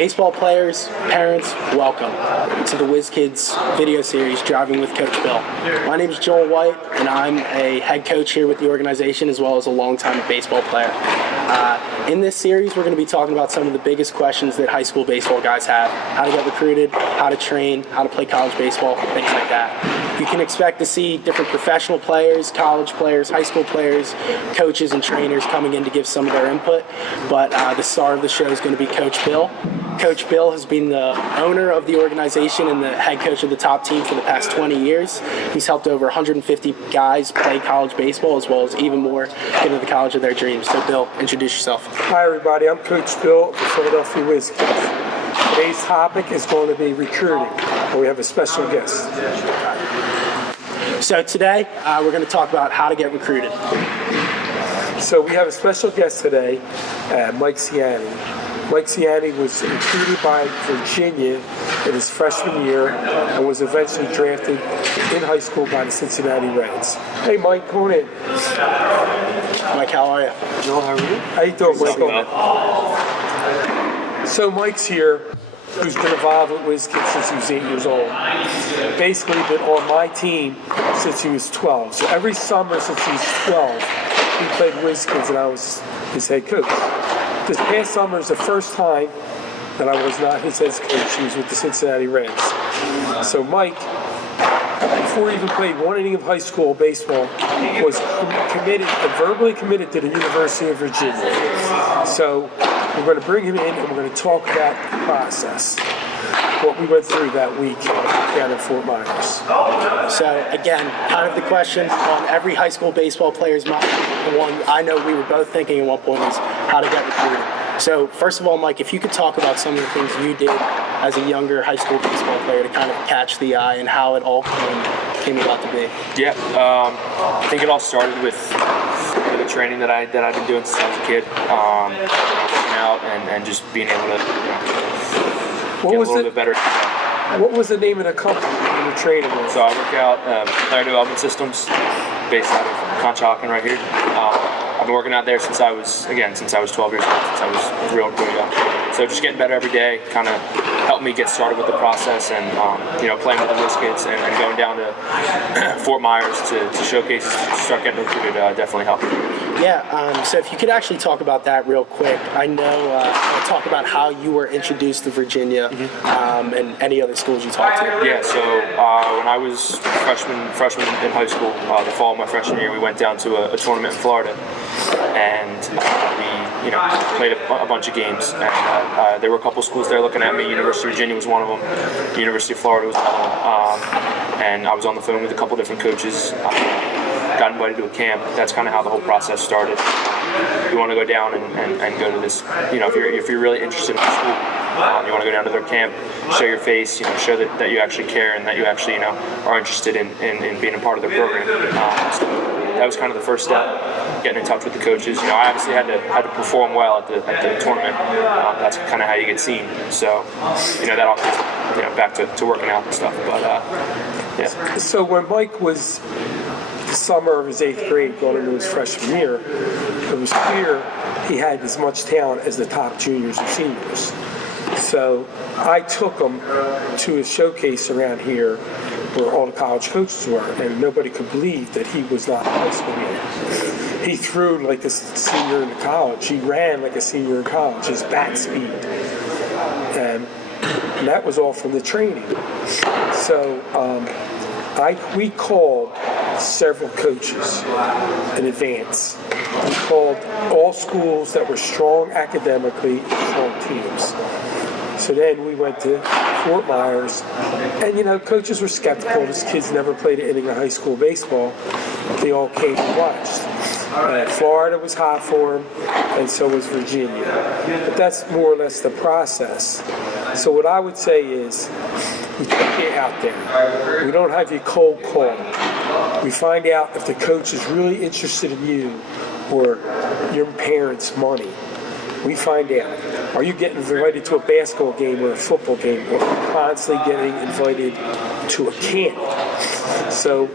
Baseball players, parents, welcome to the Whiz Kids video series, Driving with Coach Bill. My name is Joel White, and I'm a head coach here with the organization as well as a longtime baseball player. In this series, we're going to be talking about some of the biggest questions that high school baseball guys have: how to get recruited, how to train, how to play college baseball, things like that. You can expect to see different professional players, college players, high school players, coaches and trainers coming in to give some of their input, but the star of the show is going to be Coach Bill. Coach Bill has been the owner of the organization and the head coach of the top team for the past 20 years. He's helped over 150 guys play college baseball, as well as even more get into the college of their dreams. So Bill, introduce yourself. Hi everybody, I'm Coach Bill of the Philadelphia Whiz Kids. Today's topic is going to be recruiting, and we have a special guest. So today, we're going to talk about how to get recruited. So we have a special guest today, Mike Siani. Mike Siani was recruited by Virginia in his freshman year and was eventually drafted in high school by the Cincinnati Reds. Hey Mike, come on in. Mike, how are you? Joel, how are you? How you doing, Mike? So Mike's here, who's been involved with Whiz Kid since he was 8 years old. Basically been on my team since he was 12. So every summer since he was 12, he played Whiz Kids and I was his head coach. This past summer is the first time that I was not his head coach. He was with the Cincinnati Reds. So Mike, before he even played one inning of high school baseball, was committed, verbally committed to the University of Virginia. So we're going to bring him in and we're going to talk about the process, what we went through that week down in Fort Myers. So again, kind of the question on every high school baseball player's mind, the one I know we were both thinking at one point, is how to get recruited. So first of all, Mike, if you could talk about some of the things you did as a younger high school baseball player to kind of catch the eye and how it all came about to be. Yeah, I think it all started with the training that I've been doing since I was a kid, working out and just being able to get a little bit better. What was the name of the company you were training with? So I work out player development systems based out of Conshohocken right here. I've been working out there since I was 12 years old, since I was real young. So just getting better every day kind of helped me get started with the process, and playing with the Whiz Kids and going down to Fort Myers to showcases to start getting recruited definitely helped. Yeah, so if you could actually talk about that real quick. I know, talk about how you were introduced to Virginia and any other schools you talked to. Yeah, so when I was freshman in high school, the fall of my freshman year, we went down to a tournament in Florida, and we played a bunch of games, and there were a couple schools there looking at me. University of Virginia was one of them. University of Florida was another one. And I was on the phone with a couple different coaches. Got invited to a camp. That's kind of how the whole process started. You want to go down and go to this, if you're really interested in the school, you want to go down to their camp, show your face, show that you actually care and that you actually, are interested in being a part of their program. So that was kind of the first step, getting in touch with the coaches. I obviously had to perform well at the tournament. That's kind of how you get seen. So, that all goes, back to working out and stuff. But yeah. So when Mike was the summer of his 8th grade going into his freshman year, it was clear he had as much talent as the top juniors and seniors. So I took him to a showcase around here where all the college coaches were, and nobody could believe that he was not in high school yet. He threw like a senior in college. He ran like a senior in college, his bat speed. And that was all from the training. So we called several coaches in advance. We called all schools that were strong academically, strong teams. So then we went to Fort Myers, and coaches were skeptical. These kids never played an inning of high school baseball. They all came and watched. Florida was hot for them, and so was Virginia. But that's more or less the process. So what I would say is, we take you out there. We don't have you cold call. We find out if the coach is really interested in you or your parents' money. We find out. Are you getting invited to a basketball game or a football game, or constantly getting invited to a camp? So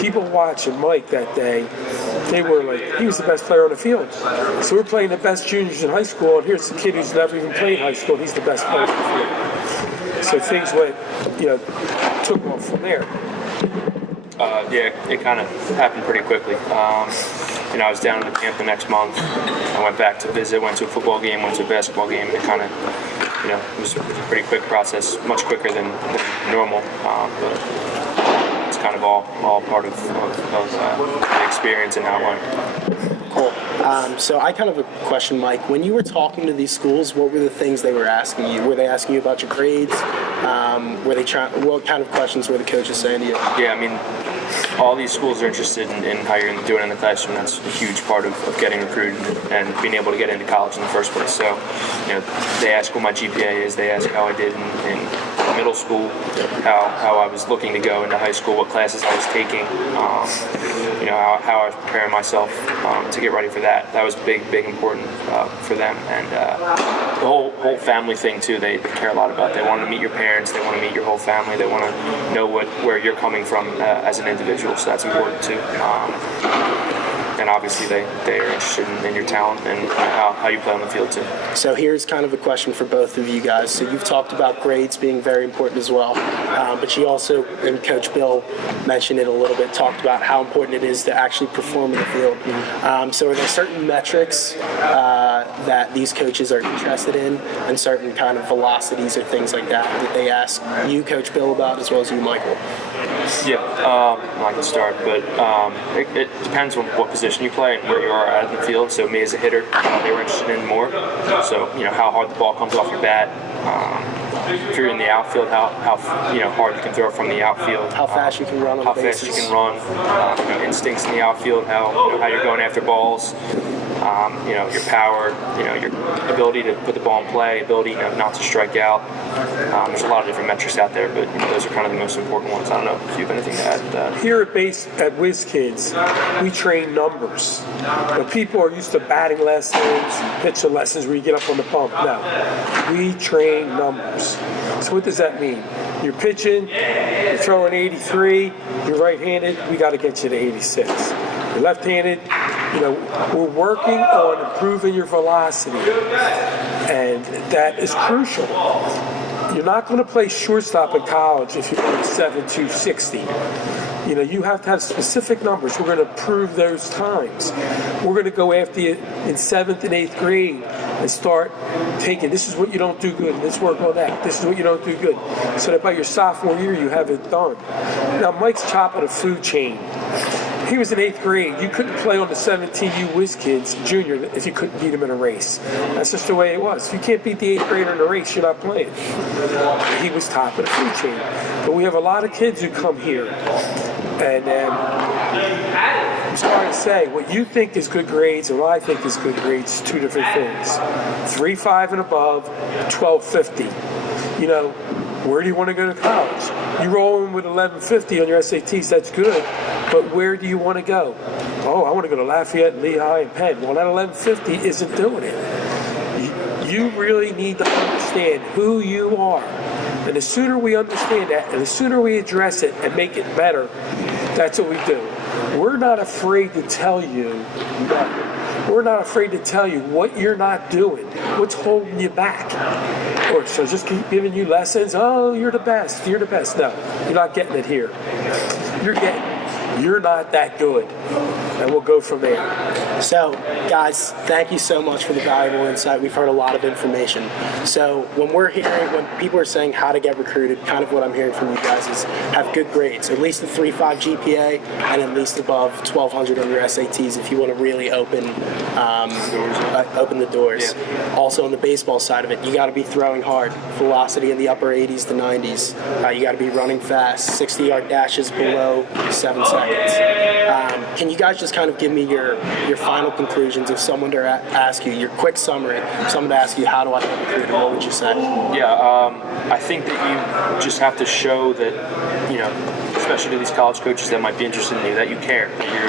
people watching Mike that day they were like, he was the best player on the field. So we're playing the best juniors in high school, and here's a kid who's never even played high school. He's the best player on the field. So things went, took off from there. Yeah, it kind of happened pretty quickly. I was down in the camp the next month. I went back to visit, went to a football game, went to a basketball game, and it kind of, it was a pretty quick process, much quicker than normal. But it's kind of all part of the experience and how it went. Cool. So I kind of have a question, Mike. When you were talking to these schools, what were the things they were asking you? Were they asking you about your grades? What kind of questions were the coaches saying to you? Yeah, I mean, all these schools are interested in how you're doing in the classroom. That's a huge part of getting recruited and being able to get into college in the first place. So, they ask what my GPA is. They ask how I did in middle school, how I was looking to go into high school, what classes I was taking, how I was preparing myself to get ready for that. That was big important for them. And the whole family thing too. They care a lot about. They want to meet your parents. They want to meet your whole family. They want to know where you're coming from as an individual. So that's important too. And obviously they are interested in your talent and how you play on the field too. So here's kind of a question for both of you guys. So you've talked about grades being very important as well, but you also, and Coach Bill mentioned it a little bit, talked about how important it is to actually perform in the field. So are there certain metrics that these coaches are interested in, and certain kind of velocities or things like that they ask you, Coach Bill, about, as well as you, Michael? Yeah, I can start, but it depends on what position you play and where you are out in the field. So me as a hitter, they were interested in more. So how hard the ball comes off your bat. If you're in the outfield, how hard you can throw from the outfield. How fast you can run on how the bases. Fast you can run. Instincts in the outfield. How you're going after balls. Your power. Your ability to put the ball in play. Ability not to strike out. There's a lot of different metrics out there, but those are kind of the most important ones. I don't know if you have anything to add to that. Here at Whiz Kids, we train numbers. But people are used to batting lessons, pitching lessons where you get up on the bump. No, we train numbers. So what does that mean? You're pitching, you're throwing 83, you're right-handed, we got to get you to 86. You're left-handed, we're working on improving your velocity, and that is crucial. You're not going to play shortstop in college if you're going 7'2", 60. You have to have specific numbers. We're going to prove those times. We're going to go after you in 7th and 8th grade and start taking, this is what you don't do good, let's work on that. This is what you don't do good. So that by your sophomore year, you have it done. Now, Mike's chopping a food chain. He was in 8th grade. You couldn't play on the 17U Whiz Kids junior if you couldn't beat him in a race. That's just the way it was. If you can't beat the 8th grader in a race, you're not playing. He was top of the food chain. But we have a lot of kids who come here, and I'm sorry to say, what you think is good grades and what I think is good grades is two different things. 3.5 and above, 12.50. Where do you want to go to college? You roll in with 11.50 on your SATs, that's good, but where do you want to go? Oh, I want to go to Lafayette, Lehigh, and Penn. Well, that 11.50 isn't doing it. You really need to understand who you are. And the sooner we understand that, and the sooner we address it and make it better, that's what we do. We're not afraid to tell you no. We're not afraid to tell you what you're not doing, what's holding you back. Or so just keep giving you lessons. Oh, you're the best. You're the best. No, you're not getting it here. You're not that good. And we'll go from there. So, guys, thank you so much for the valuable insight. We've heard a lot of information. So, when people are saying how to get recruited, kind of what I'm hearing from you guys is have good grades, at least a 3.5 GPA, and at least above 1,200 on your SATs if you want to really open the doors. Yeah. Also, on the baseball side of it, you got to be throwing hard, velocity in the upper 80s to 90s. You got to be running fast, 60-yard dashes below 7 seconds. Can you guys just kind of give me your final conclusions if someone to ask you, your quick summary, if someone to ask you, how do I get recruited, what would you say? Yeah, I think that you just have to show that, especially to these college coaches that might be interested in you, that you care, that you're,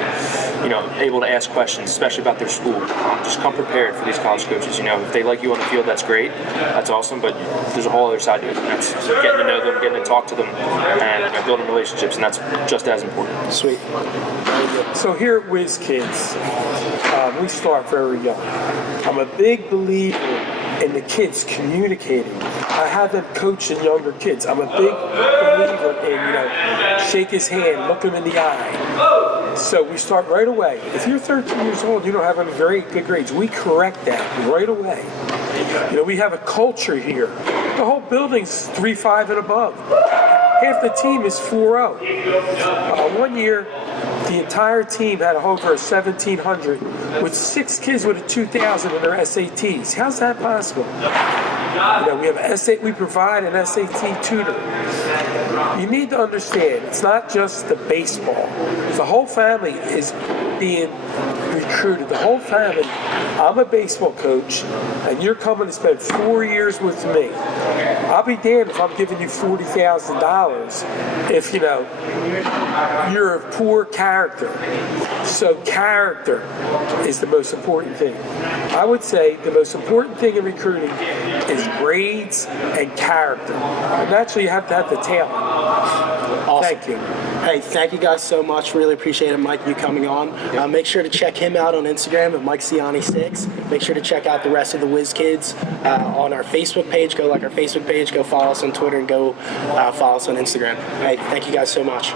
able to ask questions, especially about their school. Just come prepared for these college coaches. If they like you on the field, that's great, that's awesome, but there's a whole other side to it, and that's getting to know them, getting to talk to them, and building relationships, and that's just as important. Sweet. So here at Whiz Kids, we start very young. I'm a big believer in the kids communicating. I have them coaching younger kids. I'm a big believer in, shake his hand, look him in the eye. So we start right away. If you're 13 years old, you don't have any very good grades, we correct that right away. We have a culture here. The whole building's 3.5 and above. Half the team is 4.0. One year, the entire team had over 1,700 with 6 kids with a 2,000 in their SATs. How's that possible? We have we provide an SAT tutor. You need to understand, it's not just the baseball. The whole family is being recruited. The whole family. I'm a baseball coach, and you're coming to spend 4 years with me. I'll be damned if I'm giving you $40,000 if, you're of poor character. So character is the most important thing. I would say the most important thing in recruiting is grades and character. And naturally, you have to have the talent. Awesome. Thank you. Hey, thank you guys so much. Really appreciate it, Mike, you coming on. Make sure to check him out on Instagram at Mike Siani 6. Make sure to check out the rest of the Whiz Kids on our Facebook page. Go like our Facebook page. Go follow us on Twitter and go follow us on Instagram. Hey, thank you guys so much.